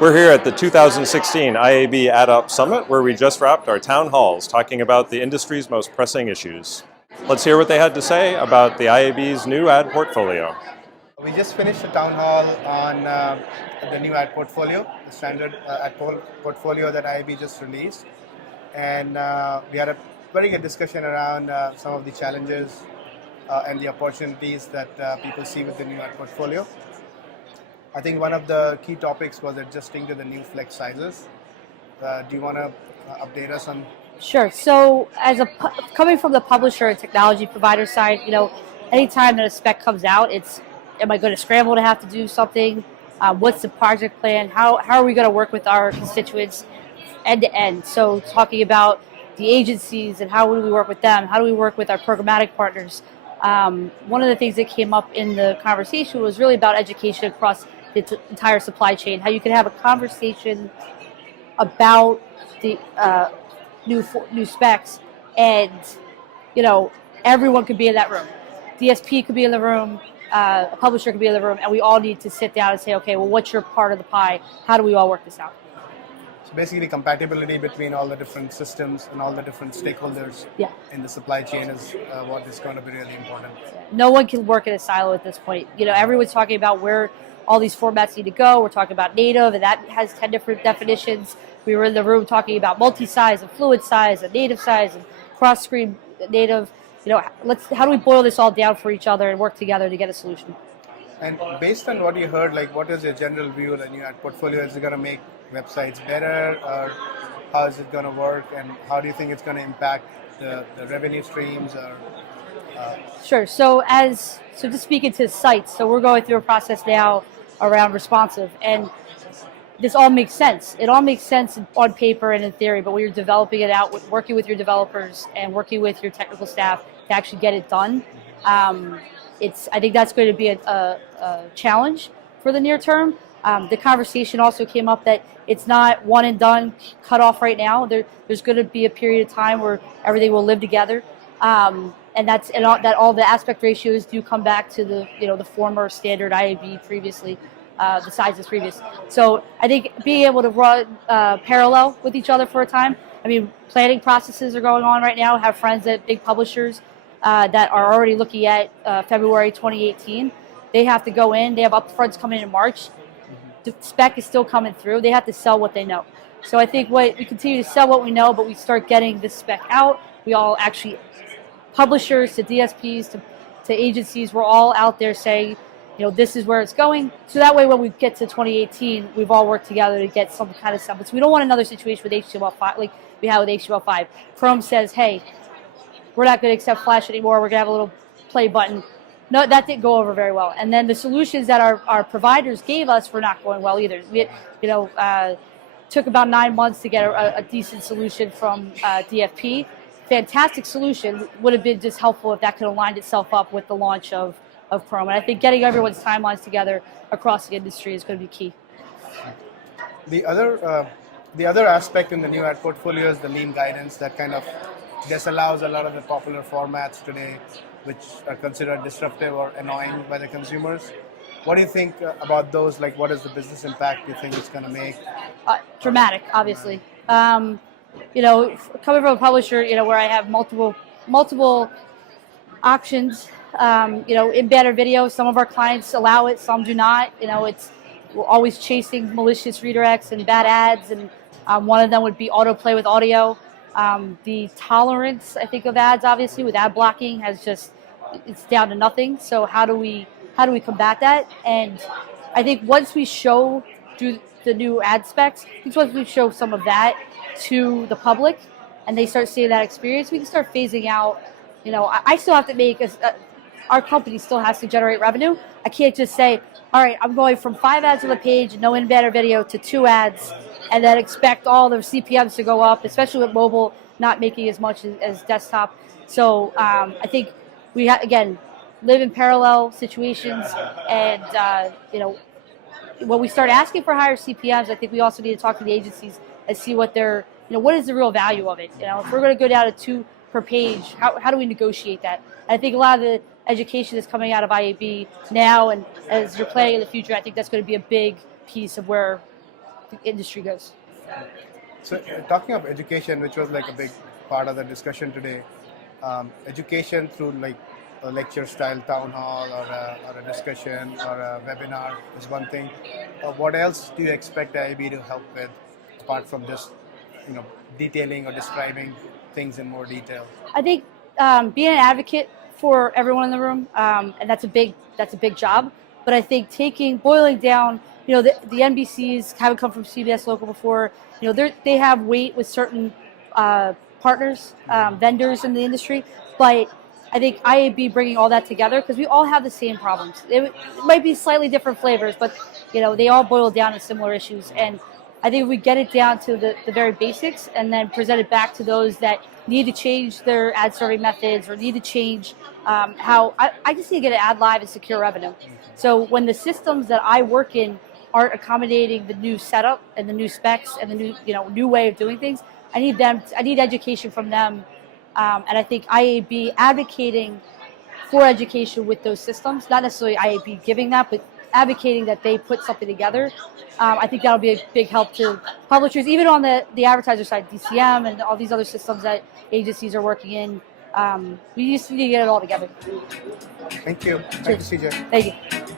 We're here at the 2016 IAB Ad Op Summit, where we just wrapped our town halls talking about the industry's most pressing issues. Let's hear what they had to say about the IAB's new ad portfolio. We just finished a town hall on the new ad portfolio, the standard ad portfolio that IAB just released. And we had a very good discussion around some of the challenges and the opportunities that people see with the new ad portfolio. I think one of the key topics was adjusting to the new flex sizes. Do you want to update us on? Sure. So, coming from the publisher and technology provider side, anytime that a spec comes out, it's am I going to scramble to have to do something? What's the project plan? How are we going to work with our constituents end to end? So, talking about the agencies and how do we work with them? How do we work with our programmatic partners? One of the things that came up in the conversation was really about education across the entire supply chain. How you can have a conversation about the new specs, and everyone could be in that room. DSP could be in the room, a publisher could be in the room, and we all need to sit down and say, okay, well, what's your part of the pie? How do we all work this out? So basically, compatibility between all the different systems and all the different stakeholders in the supply chain is what is going to be really important. No one can work in a silo at this point. Everyone's talking about where all these formats need to go. We're talking about native, and that has 10 different definitions. We were in the room talking about multi-size and fluid size and native size and cross-screen native. How do we boil this all down for each other and work together to get a solution? And based on what you heard, what is your general view of the new ad portfolio? Is it going to make websites better, or how is it going to work, and how do you think it's going to impact the revenue streams? Sure. So just speaking to sites, so we're going through a process now around responsive, and this all makes sense. It all makes sense on paper and in theory, but when you're developing it out, working with your developers and working with your technical staff to actually get it done, I think that's going to be a challenge for the near term. The conversation also came up that it's not one and done, cut off right now. There's going to be a period of time where everything will live together, and all the aspect ratios do come back to the former standard IAB previously. The sizes previous. So I think being able to run parallel with each other for a time. I mean, planning processes are going on right now. I have friends at big publishers that are already looking at February 2018. They have to go in. They have upfronts coming in March. The spec is still coming through. They have to sell what they know. So I think we continue to sell what we know, but we start getting this spec out. We all actually, publishers to DSPs to agencies, we're all out there saying, this is where it's going. So that way, when we get to 2018, we've all worked together to get some kind of semblance. We don't want another situation with HTML5, like we had with HTML5. Chrome says, hey, we're not going to accept Flash anymore. We're going to have a little play button. No, that didn't go over very well. And then the solutions that our providers gave us were not going well either. We took about 9 months to get a decent solution from DFP. Fantastic solution. Would have been just helpful if that could have lined itself up with the launch of Chrome. And I think getting everyone's timelines together across the industry is going to be key. The other aspect in the new ad portfolio is the lean guidance that kind of disallows a lot of the popular formats today, which are considered disruptive or annoying by the consumers. What do you think about those? What is the business impact you think it's going to make? Dramatic, obviously. Coming from a publisher, where I have multiple options. Embedded video, some of our clients allow it, some do not. We're always chasing malicious redirects and bad ads, and one of them would be autoplay with audio. The tolerance, I think, of ads, obviously, with ad blocking it's down to nothing. So how do we combat that? And I think once we show through the new ad specs, once we show some of that to the public and they start seeing that experience, we can start phasing out. I still have to make our company still has to generate revenue. I can't just say, all right, I'm going from 5 ads on the page, no embedded video, to 2 ads, and then expect all the CPMs to go up, especially with mobile not making as much as desktop. So I think we again live in parallel situations, and when we start asking for higher CPMs, I think we also need to talk to the agencies and see what what is the real value of it. If we're going to go down to 2 per page, how do we negotiate that? And I think a lot of the education that's coming out of IAB now, and as you're planning in the future, I think that's going to be a big piece of where the industry goes. So talking of education, which was like a big part of the discussion today, education through like a lecture style town hall or a discussion or a webinar is one thing. What else do you expect IAB to help with apart from just detailing or describing things in more detail? I think being an advocate for everyone in the room, and that's a big job. But I think boiling down, the NBCs haven't come from CBS Local before. They have weight with certain partners, vendors in the industry, but I think IAB bringing all that together, because we all have the same problems. It might be slightly different flavors, but they all boil down to similar issues. And I think if we get it down to the very basics and then present it back to those that need to change their ad serving methods or need to change how I just need to get an ad live and secure revenue. So when the systems that I work in aren't accommodating the new setup and the new specs and the new way of doing things, I need education from them. And I think IAB advocating for education with those systems, not necessarily IAB giving that, but advocating that they put something together. I think that'll be a big help to publishers, even on the advertiser side, DCM and all these other systems that agencies are working in. We just need to get it all together. Thank you. Thank you, CJ. Thank you.